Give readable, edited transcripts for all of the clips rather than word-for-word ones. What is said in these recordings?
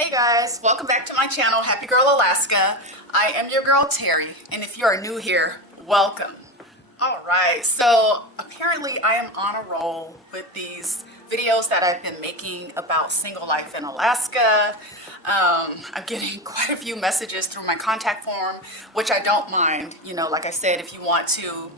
Hey guys, welcome back to my channel, Happy Girl Alaska. I am your girl Terry, and if you are new here, welcome. Alright, so apparently I am on a roll with these videos that I've been making about single life in Alaska. I'm getting quite a few messages through my contact form, which I don't mind. You know, like I said, if you want to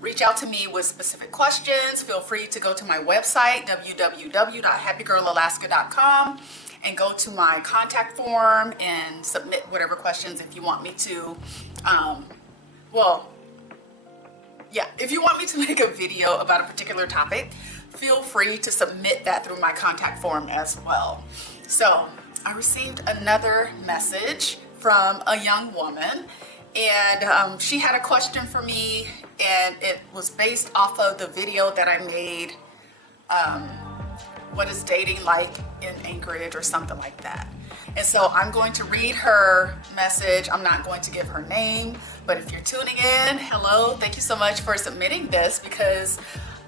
reach out to me with specific questions, feel free to go to my website, www.happygirlalaska.com, and go to my contact form and submit whatever questions if you want me to. If you want me to make a video about a particular topic, feel free to submit that through my contact form as well. So I received another message from a young woman, and she had a question for me, and it was based off of the video that I made, what is dating like in Anchorage or something like that. And so I'm going to read her message. I'm not going to give her name, but if you're tuning in, hello, thank you so much for submitting this, because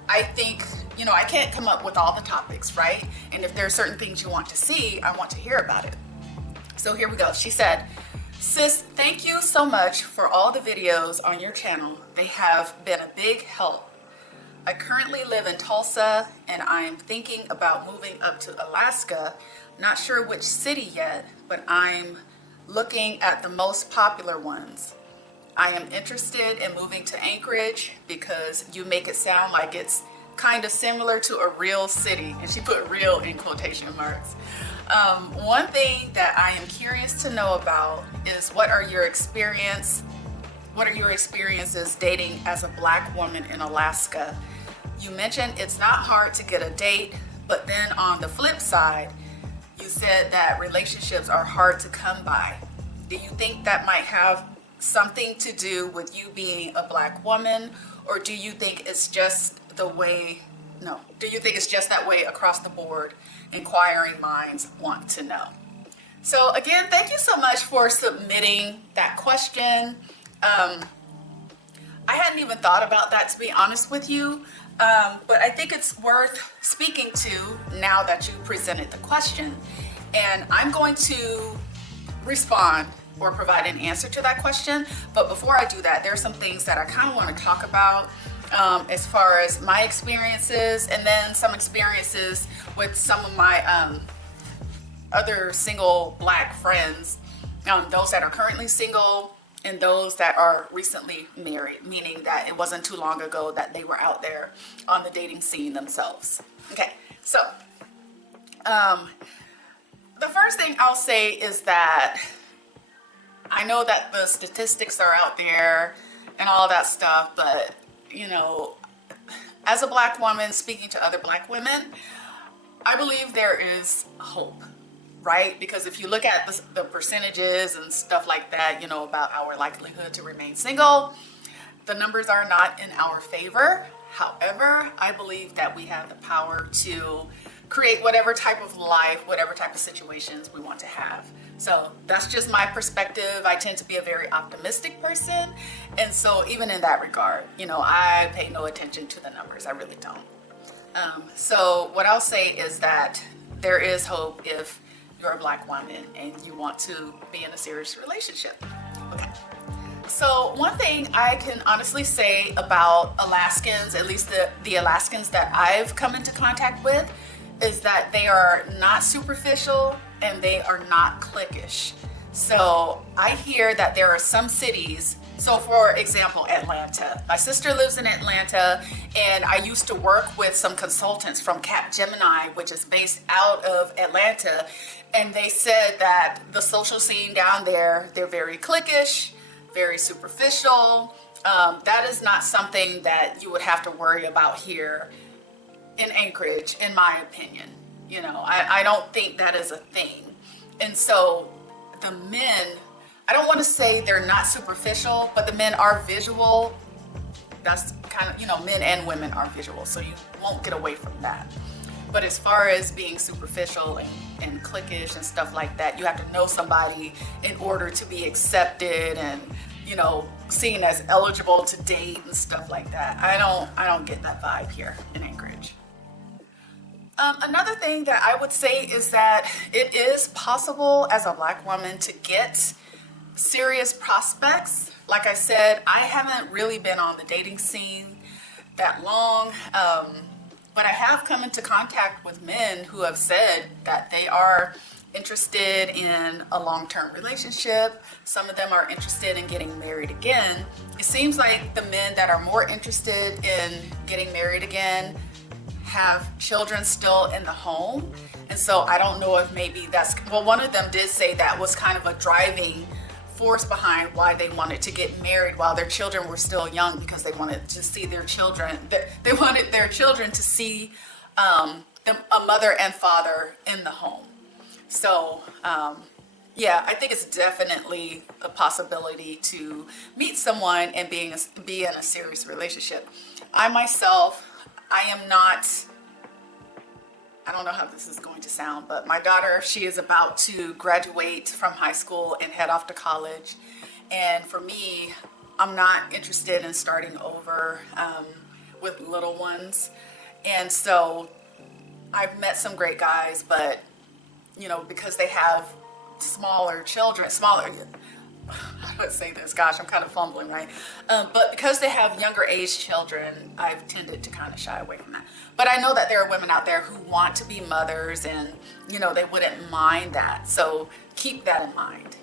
I think, you know, I can't come up with all the topics, right? And if there are certain things you want to see, I want to hear about it. So here we go. She said, "Sis, thank you so much for all the videos on your channel. They have been a big help. I currently live in Tulsa, and I'm thinking about moving up to Alaska. Not sure which city yet, but I'm looking at the most popular ones. I am interested in moving to Anchorage because you make it sound like it's kind of similar to a real city." And she put real in quotation marks. One thing that I am curious to know about is what are your experiences dating as a Black woman in Alaska? You mentioned it's not hard to get a date, but then on the flip side, you said that relationships are hard to come by. Do you think that might have something to do with you being a Black woman, or do you think it's just that way across the board? Inquiring minds want to know. So again, thank you so much for submitting that question. I hadn't even thought about that, to be honest with you, but I think it's worth speaking to now that you presented the question. And I'm going to respond or provide an answer to that question. But before I do that, there are some things that I kind of want to talk about as far as my experiences, and then some experiences with some of my other single Black friends, those that are currently single and those that are recently married, meaning that it wasn't too long ago that they were out there on the dating scene themselves. Okay, so the first thing I'll say is that I know that the statistics are out there and all that stuff, but you know, as a Black woman speaking to other Black women, I believe there is hope, right? Because if you look at the percentages and stuff like that, you know, about our likelihood to remain single, the numbers are not in our favor. However, I believe that we have the power to create whatever type of life, whatever type of situations we want to have. So that's just my perspective. I tend to be a very optimistic person. And so even in that regard, you know, I pay no attention to the numbers. I really don't. So what I'll say is that there is hope if you're a Black woman and you want to be in a serious relationship. Okay. So one thing I can honestly say about Alaskans, at least the Alaskans that I've come into contact with, is that they are not superficial and they are not cliquish. So I hear that there are some cities, so for example, Atlanta. My sister lives in Atlanta, and I used to work with some consultants from Capgemini, which is based out of Atlanta, and they said that the social scene down there, they're very cliquish, very superficial. That is not something that you would have to worry about here in Anchorage, in my opinion. You know, I don't think that is a thing. And so the men, I don't want to say they're not superficial, but the men are visual. That's kind of, you know, men and women are visual, so you won't get away from that. But as far as being superficial and cliquish and stuff like that, you have to know somebody in order to be accepted and, you know, seen as eligible to date and stuff like that. I don't get that vibe here in Anchorage. Another thing that I would say is that it is possible as a Black woman to get serious prospects. Like I said, I haven't really been on the dating scene that long, but I have come into contact with men who have said that they are interested in a long-term relationship. Some of them are interested in getting married again. It seems like the men that are more interested in getting married again have children still in the home. And so I don't know if maybe that's, well, one of them did say that was kind of a driving force behind why they wanted to get married while their children were still young, because they wanted to see their children, they wanted their children to see a mother and father in the home. So yeah, I think it's definitely a possibility to meet someone and be in a serious relationship. I myself, I am not, I don't know how this is going to sound, but my daughter, she is about to graduate from high school and head off to college. And for me, I'm not interested in starting over with little ones. And so I've met some great guys, but you know, because they have smaller children, how do I say this? Gosh, I'm kind of fumbling, right? But because they have younger age children, I've tended to kind of shy away from that. But I know that there are women out there who want to be mothers and, you know, they wouldn't mind that. So keep that in mind.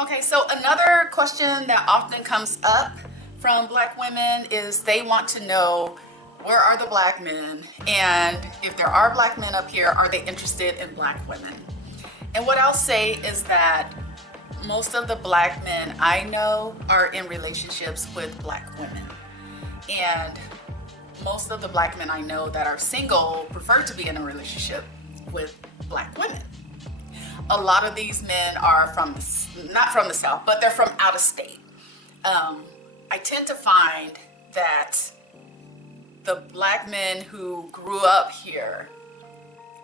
Okay, so another question that often comes up from Black women is they want to know, where are the Black men? And if there are Black men up here, are they interested in Black women? And what I'll say is that most of the Black men I know are in relationships with Black women. And most of the Black men I know that are single prefer to be in a relationship with Black women. A lot of these men are not from the South, but they're from out of state. I tend to find that the Black men who grew up here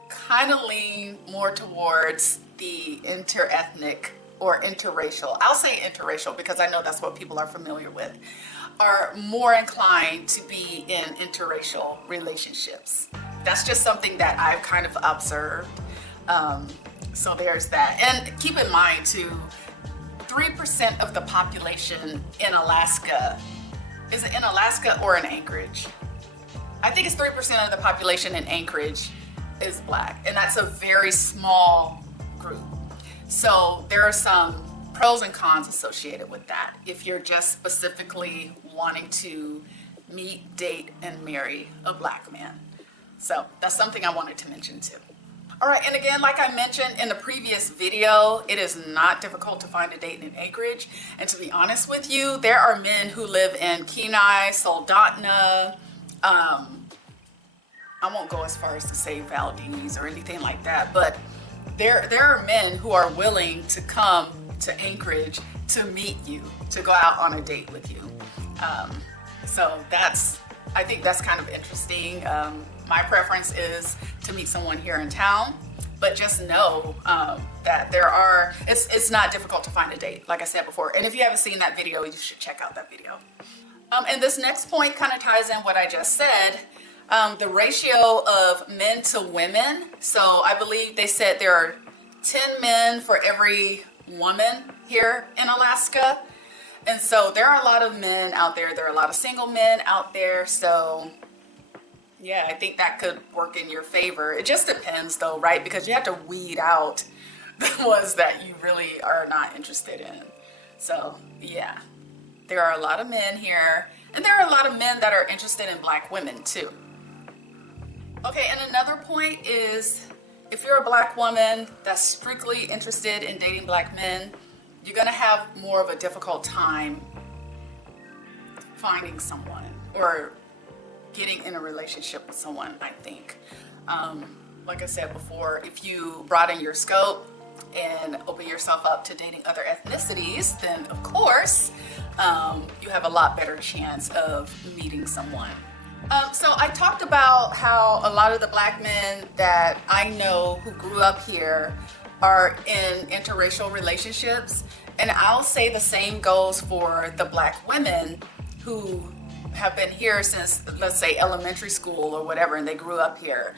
kind of lean more towards the interethnic or interracial, I'll say interracial because I know that's what people are familiar with, are more inclined to be in interracial relationships. That's just something that I've kind of observed. So there's that. And keep in mind too, 3% of the population in Alaska, is it in Alaska or in Anchorage? I think it's 3% of the population in Anchorage is Black, and that's a very small group. So there are some pros and cons associated with that if you're just specifically wanting to meet, date, and marry a Black man. So that's something I wanted to mention too. All right, and again, like I mentioned in the previous video, it is not difficult to find a date in Anchorage. And to be honest with you, there are men who live in Kenai, Soldotna, I won't go as far as to say Valdez or anything like that, but there are men who are willing to come to Anchorage to meet you, to go out on a date with you. So I think that's kind of interesting. My preference is to meet someone here in town, but just know that it's not difficult to find a date, like I said before. And if you haven't seen that video, you should check out that video. And this next point kind of ties in what I just said. The ratio of men to women. So I believe they said there are 10 men for every woman here in Alaska. And so there are a lot of men out there. There are a lot of single men out there. So yeah, I think that could work in your favor. It just depends though, right? Because you have to weed out the ones that you really are not interested in. So yeah, there are a lot of men here. And there are a lot of men that are interested in Black women too. Okay, and another point is, if you're a Black woman that's strictly interested in dating Black men, you're gonna have more of a difficult time finding someone or getting in a relationship with someone, I think. Like I said before, if you broaden your scope and open yourself up to dating other ethnicities, then of course, you have a lot better chance of meeting someone. So I talked about how a lot of the Black men that I know who grew up here are in interracial relationships. And I'll say the same goes for the Black women who have been here since, let's say, elementary school or whatever, and they grew up here.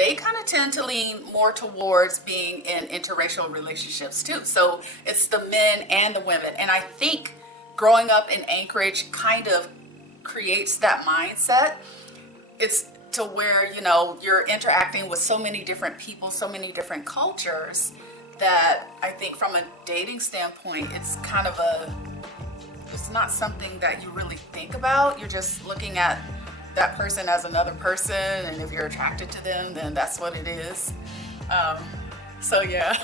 they kind of tend to lean more towards being in interracial relationships too. So it's the men and the women. And I think growing up in Anchorage kind of creates that mindset. It's to where, you know, you're interacting with so many different people, so many different cultures, that I think from a dating standpoint, it's kind of it's not something that you really think about. You're just looking at that person as another person, and if you're attracted to them, then that's what it is. So yeah,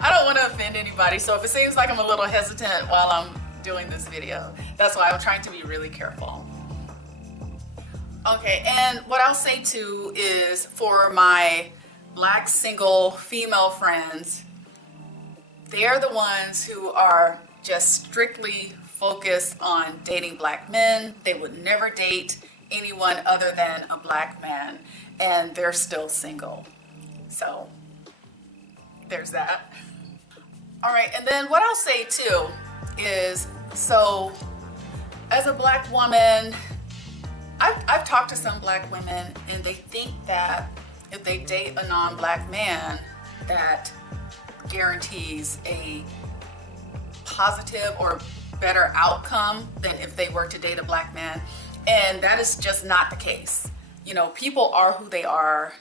I don't want to offend anybody. So if it seems like I'm a little hesitant while I'm doing this video, that's why I'm trying to be really careful. Okay, and what I'll say too is, for my Black single female friends, they're the ones who are just strictly focused on dating Black men. They would never date anyone other than a Black man, and they're still single. So there's that. All right, and then what I'll say too is, so as a Black woman, I've talked to some Black women, and they think that if they date a non-Black man, that guarantees a positive or better outcome than if they were to date a Black man. And that is just not the case. You know, people are who they are,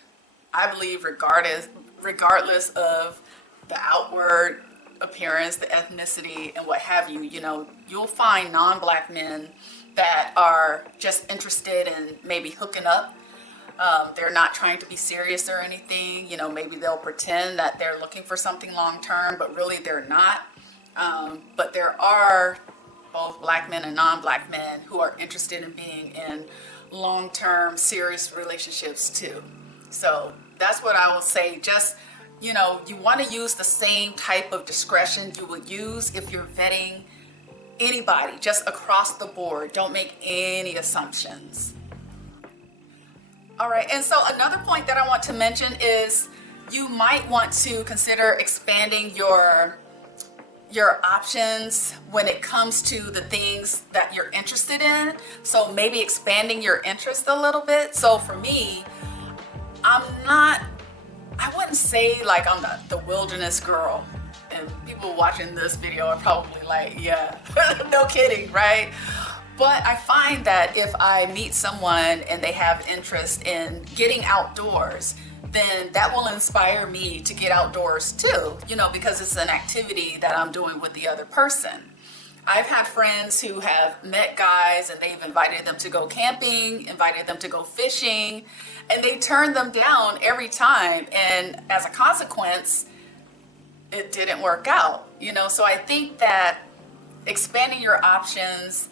I believe, regardless of the outward appearance, the ethnicity, and what have you. You know, you'll find non-Black men that are just interested in maybe hooking up. They're not trying to be serious or anything. You know, maybe they'll pretend that they're looking for something long term, but really they're not. But there are both Black men and non-Black men who are interested in being in long-term serious relationships too. So that's what I will say. Just, you know, you want to use the same type of discretion you would use if you're vetting anybody, just across the board. Don't make any assumptions. All right, and so another point that I want to mention is you might want to consider expanding your options when it comes to the things that you're interested in. So maybe expanding your interest a little bit. So for me, I wouldn't say like I'm the wilderness girl. And people watching this video are probably like, yeah, no kidding, right? But I find that if I meet someone and they have interest in getting outdoors, then that will inspire me to get outdoors too, you know, because it's an activity that I'm doing with the other person. I've had friends who have met guys and they've invited them to go camping, invited them to go fishing, and they turn them down every time. And as a consequence, it didn't work out, you know. So I think that expanding your options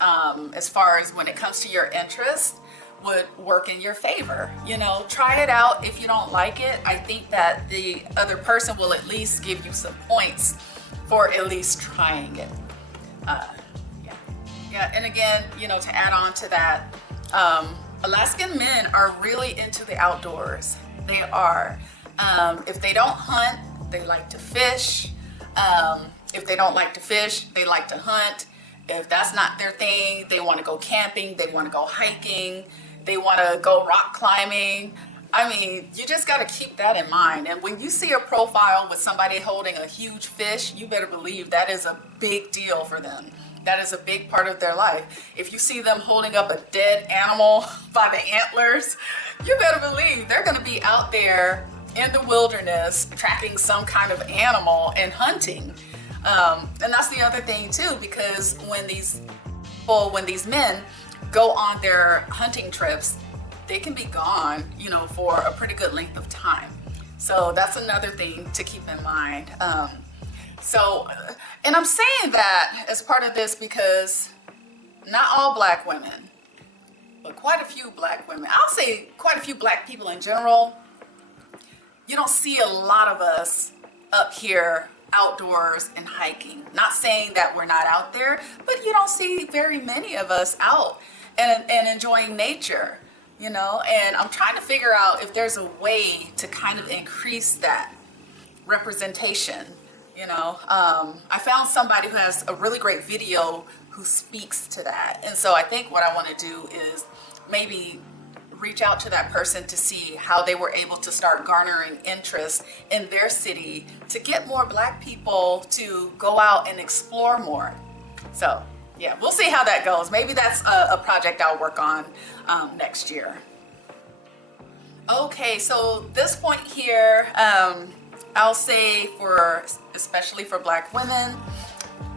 as far as when it comes to your interest would work in your favor. You know, try it out. If you don't like it, I think that the other person will at least give you some points for at least trying it. Yeah. And again, you know, to add on to that, Alaskan men are really into the outdoors. They are. If they don't hunt, they like to fish. If they don't like to fish, they like to hunt. If that's not their thing, they want to go camping, they want to go hiking, they want to go rock climbing. I mean, you just got to keep that in mind. And when you see a profile with somebody holding a huge fish, you better believe that is a big deal for them. That is a big part of their life. If you see them holding up a dead animal by the antlers, you better believe they're going to be out there in the wilderness tracking some kind of animal and hunting. And that's the other thing too, because when these men go on their hunting trips, they can be gone, you know, for a pretty good length of time. So that's another thing to keep in mind. And I'm saying that as part of this because not all Black women, but quite a few Black women, I'll say quite a few Black people in general, you don't see a lot of us up here outdoors and hiking. Not saying that we're not out there, but you don't see very many of us out and enjoying nature, you know. And I'm trying to figure out if there's a way to kind of increase that representation, you know. I found somebody who has a really great video who speaks to that. And so I think what I want to do is maybe reach out to that person to see how they were able to start garnering interest in their city to get more Black people to go out and explore more. So yeah, we'll see how that goes. Maybe that's a project I'll work on next year. Okay, so this point here, I'll say especially for Black women,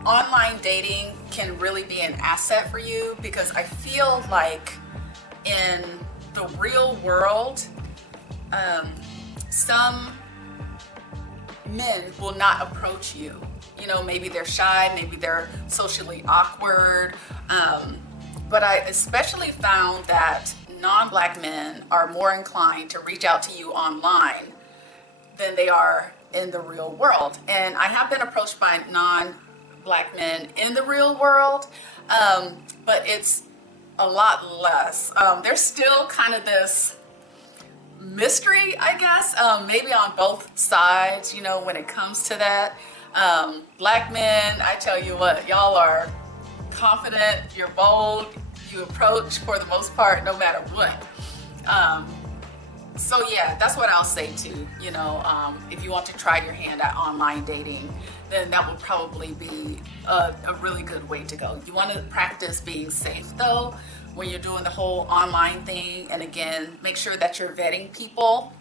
online dating can really be an asset for you, because I feel like in the real world, some men will not approach you. You know, maybe they're shy, maybe they're socially awkward. But I especially found that non-Black men are more inclined to reach out to you online than they are in the real world. And I have been approached by non-Black men in the real world, but it's a lot less. There's still kind of this mystery, I guess, maybe on both sides, you know, when it comes to that. Black men, I tell you what, y'all are confident, you're bold, you approach for the most part no matter what. So yeah, that's what I'll say too. You know, if you want to try your hand at online dating, then that would probably be a really good way to go. You want to practice being safe though when you're doing the whole online thing, and again, make sure that you're vetting people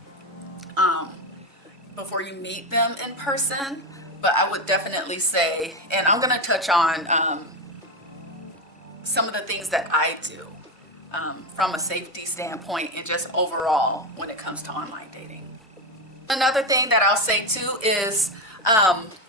before you meet them in person. But I would definitely say, and I'm going to touch on some of the things that I do from a safety standpoint and just overall when it comes to online dating. Another thing that I'll say too is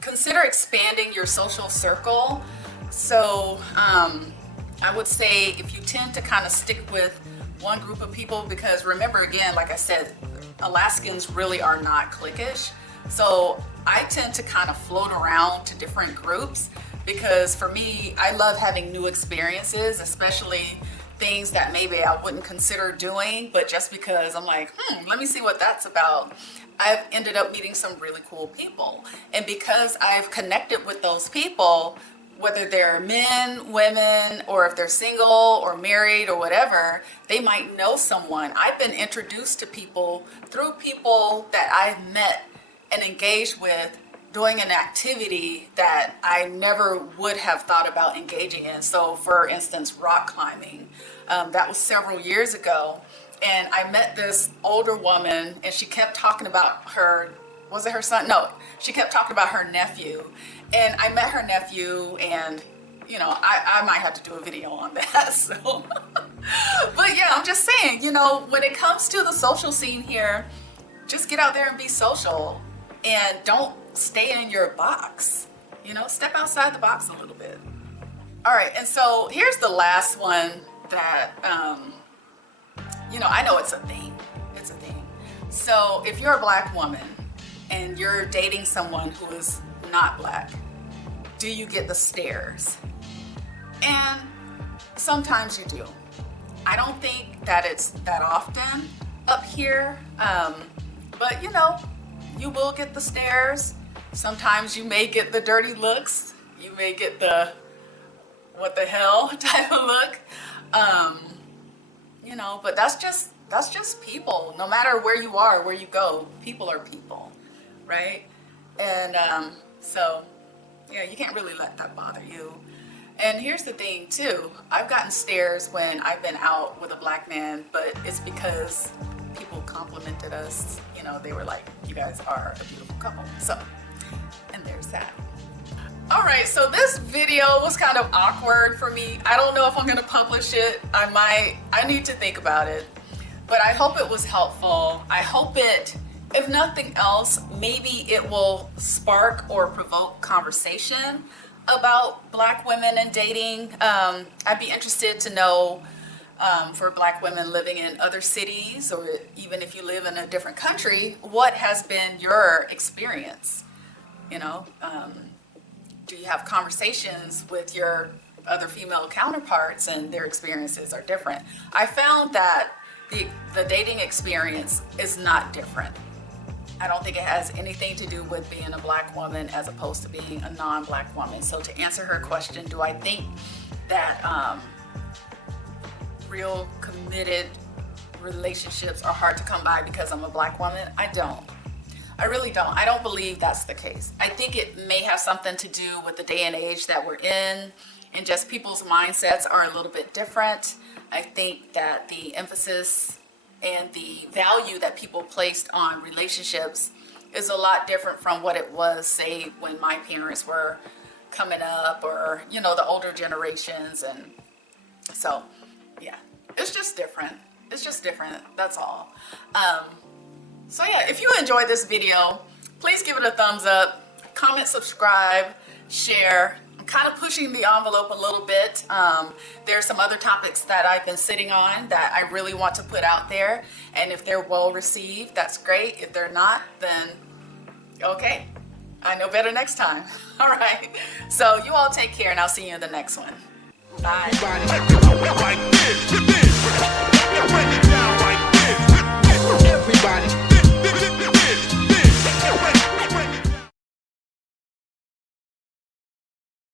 consider expanding your social circle. So I would say if you tend to kind of stick with one group of people, because remember again, like I said, Alaskans really are not cliquish. So I tend to kind of float around to different groups, because for me, I love having new experiences, especially things that maybe I wouldn't consider doing, but just because I'm like, let me see what that's about. I've ended up meeting some really cool people. And because I've connected with those people, whether they're men, women, or if they're single or married or whatever, they might know someone. I've been introduced to people through people that I've met and engaged with doing an activity that I never would have thought about engaging in. So for instance, rock climbing. That was several years ago. And I met this older woman and she kept talking about was it her son? No, she kept talking about her nephew. And I met her nephew, and you know, I might have to do a video on that. So, but yeah, I'm just saying, you know, when it comes to the social scene here, just get out there and be social. And don't stay in your box, you know, step outside the box a little bit. All right, and so here's the last one that, you know, I know it's a thing. It's a thing. So if you're a Black woman and you're dating someone who is not Black, do you get the stares? And sometimes you do. I don't think that it's that often up here, but you know, you will get the stares. Sometimes you may get the dirty looks. You may get the what the hell type of look. You know, but that's just people. No matter where you are, where you go, people are people, right? And so yeah, you can't really let that bother you. And here's the thing too, I've gotten stares when I've been out with a Black man, but it's because people complimented us. You know, they were like, you guys are a beautiful couple. So, and there's that. All right, so this video was kind of awkward for me. I don't know if I'm gonna publish it. I need to think about it, but I hope it was helpful. I hope it, if nothing else, maybe it will spark or provoke conversation about Black women and dating. I'd be interested to know for Black women living in other cities, or even if you live in a different country, what has been your experience? You know, do you have conversations with your other female counterparts and their experiences are different? I found that the dating experience is not different. I don't think it has anything to do with being a Black woman as opposed to being a non-Black woman. So to answer her question, do I think that real committed relationships are hard to come by because I'm a black woman. I don't. I really don't. I don't believe that's the case. I think it may have something to do with the day and age that we're in, and just people's mindsets are a little bit different. I think that the emphasis and the value that people placed on relationships is a lot different from what it was, say, when my parents were coming up, or, you know, the older generations. And so, yeah, it's just different. It's just different. That's all. So yeah, if you enjoyed this video, please give it a thumbs up, comment, subscribe, share. I'm kind of pushing the envelope a little bit. There's some other topics that I've been sitting on that I really want to put out there. And if they're well received, that's great. If they're not, then okay. I know better next time. All right. So you all take care, and I'll see you in the next one. Bye.